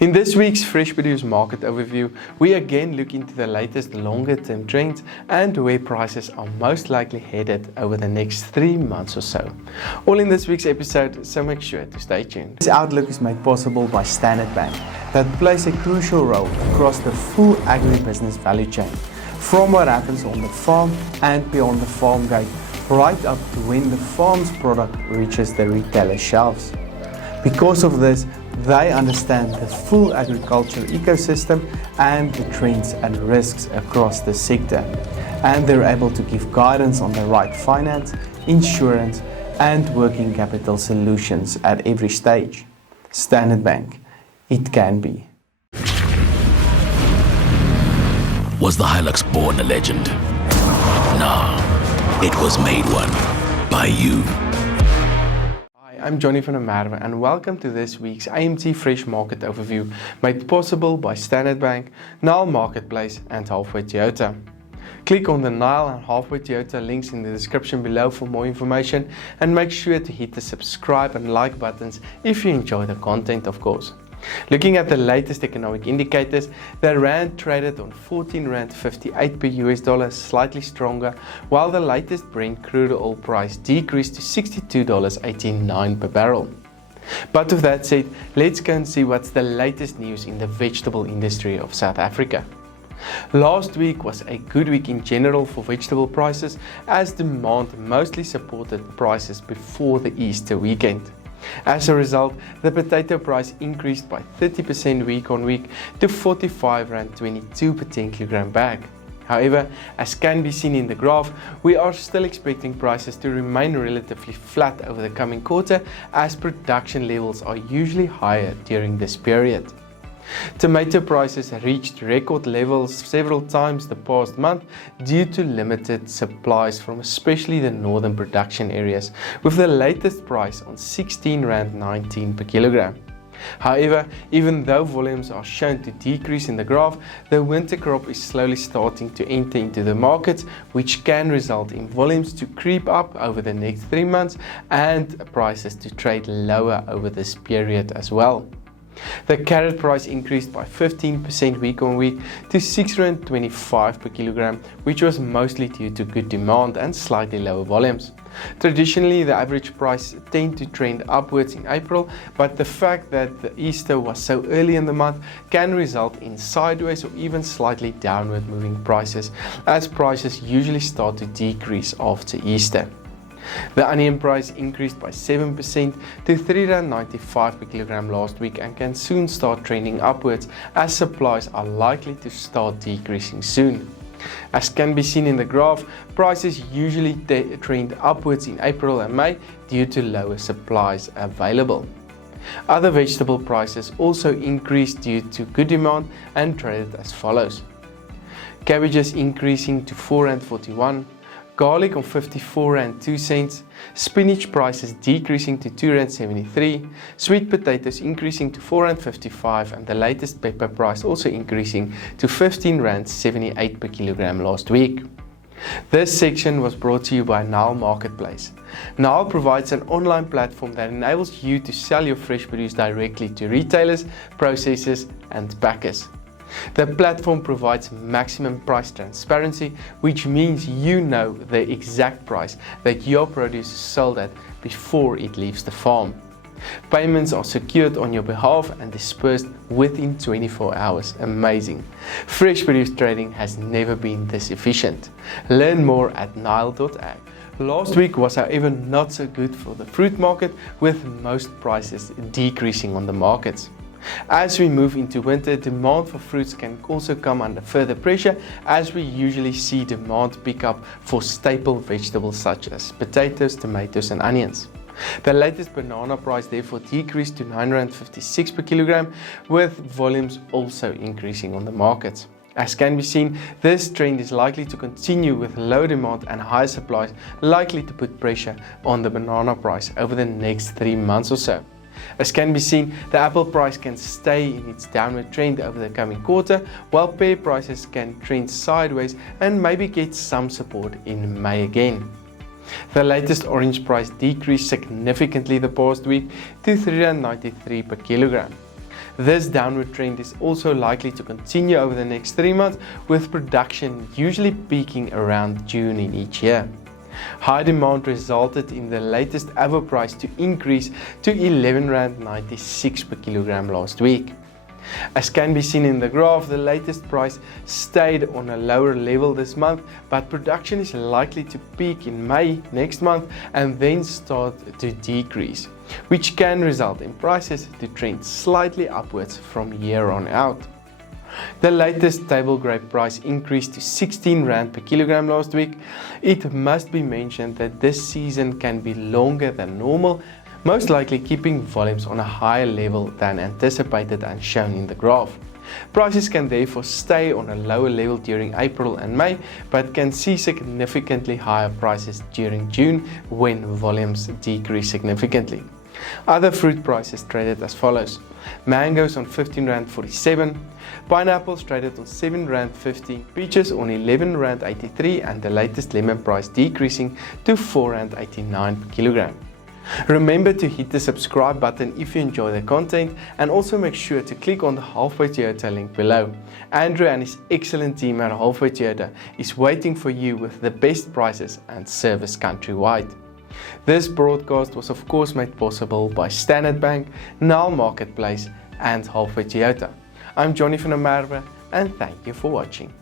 In this week's Fresh Produce Market Overview, we again look into the latest longer-term trends and where prices are most likely headed over the next 3 months or so. All in this week's episode, so make sure to stay tuned. This outlook is made possible by Standard Bank, that plays a crucial role across the full agribusiness value chain, from what happens on the farm and beyond the farm gate, right up to when the farm's product reaches the retailer shelves. Because of this, they understand the full agriculture ecosystem and the trends and risks across the sector, and they're able to give guidance on the right finance, insurance and working capital solutions at every stage. Standard Bank, it can be. Was the Hilux born a legend? No, it was made one by you. I'm Johnny van der Merwe and welcome to this week's AMT Fresh Market Overview, made possible by Standard Bank, Nile Marketplace and Halfway Toyota. Click on the Nile and Halfway Toyota links in the description below for more information, and make sure to hit the subscribe and like buttons if you enjoy the content, of course. Looking at the latest economic indicators, the Rand traded on 14 Rand 58 per US dollar, slightly stronger, while the latest Brent crude oil price decreased to $62.89 per barrel. But with that said, let's go and see what's the latest news in the vegetable industry of South Africa. Last week was a good week in general for vegetable prices, as demand mostly supported prices before the Easter weekend. As a result, the potato price increased by 30% week on week to 45 Rand 22 per 10 kilogram bag. However, as can be seen in the graph, we are still expecting prices to remain relatively flat over the coming quarter, as production levels are usually higher during this period. Tomato prices reached record levels several times the past month due to limited supplies from especially the northern production areas, with the latest price on 16 Rand 19 per kilogram. However, even though volumes are shown to decrease in the graph, the winter crop is slowly starting to enter into the markets, which can result in volumes to creep up over the next 3 months and prices to trade lower over this period as well. The carrot price increased by 15% week on week to 6 Rand 25 per kilogram, which was mostly due to good demand and slightly lower volumes. Traditionally, the average price tends to trend upwards in April, but the fact that the Easter was so early in the month can result in sideways or even slightly downward moving prices, as prices usually start to decrease after Easter. The onion price increased by 7% to 3 Rand 95 per kilogram last week and can soon start trending upwards, as supplies are likely to start decreasing soon. As can be seen in the graph, prices usually trend upwards in April and May due to lower supplies available. Other vegetable prices also increased due to good demand and traded as follows: cabbages increasing to 4 Rand 41, garlic on 54 Rand 2 cents, spinach prices decreasing to 2 Rand 73, sweet potatoes increasing to 4 Rand 55, and the latest pepper price also increasing to 15 Rand 78 per kilogram last week. This section was brought to you by Nile Marketplace. Nile provides an online platform that enables you to sell your fresh produce directly to retailers, processors and packers. The platform provides maximum price transparency, which means you know the exact price that your produce is sold at before it leaves the farm. Payments are secured on your behalf and dispersed within 24 hours. Amazing! Fresh produce trading has never been this efficient. Learn more at Nile.ag. Last week was however not so good for the fruit market, with most prices decreasing on the markets. As we move into winter, demand for fruits can also come under further pressure, as we usually see demand pick up for staple vegetables such as potatoes, tomatoes and onions. The latest banana price therefore decreased to 9 Rand 56 per kilogram, with volumes also increasing on the markets. As can be seen, this trend is likely to continue, with low demand and high supplies likely to put pressure on the banana price over the next 3 months or so. As can be seen, the apple price can stay in its downward trend over the coming quarter, while pear prices can trend sideways and maybe get some support in May again. The latest orange price decreased significantly the past week to 3.93 per kilogram. This downward trend is also likely to continue over the next 3 months, with production usually peaking around June in each year. High demand resulted in the latest avo price to increase to R11.96 per kilogram last week. As can be seen in the graph, the latest price stayed on a lower level this month, but production is likely to peak in May next month and then start to decrease, which can result in prices to trend slightly upwards from here on out. The latest table grape price increased to R16 per kilogram last week. It must be mentioned that this season can be longer than normal, most likely keeping volumes on a higher level than anticipated and shown in the graph. Prices can therefore stay on a lower level during April and May, but can see significantly higher prices during June when volumes decrease significantly. Other fruit prices traded as follows: mangoes on R15.47, pineapples traded on R7.50, peaches on R11.83, and the latest lemon price decreasing to R4.89 per kilogram. Remember to hit the subscribe button if you enjoy the content, and also make sure to click on the Halfway Toyota link below. Andrew and his excellent team at Halfway Toyota is waiting for you with the best prices and service countrywide. This broadcast was of course made possible by Standard Bank, Nile Marketplace and Halfway Toyota. I'm Johnny van der Merwe and thank you for watching.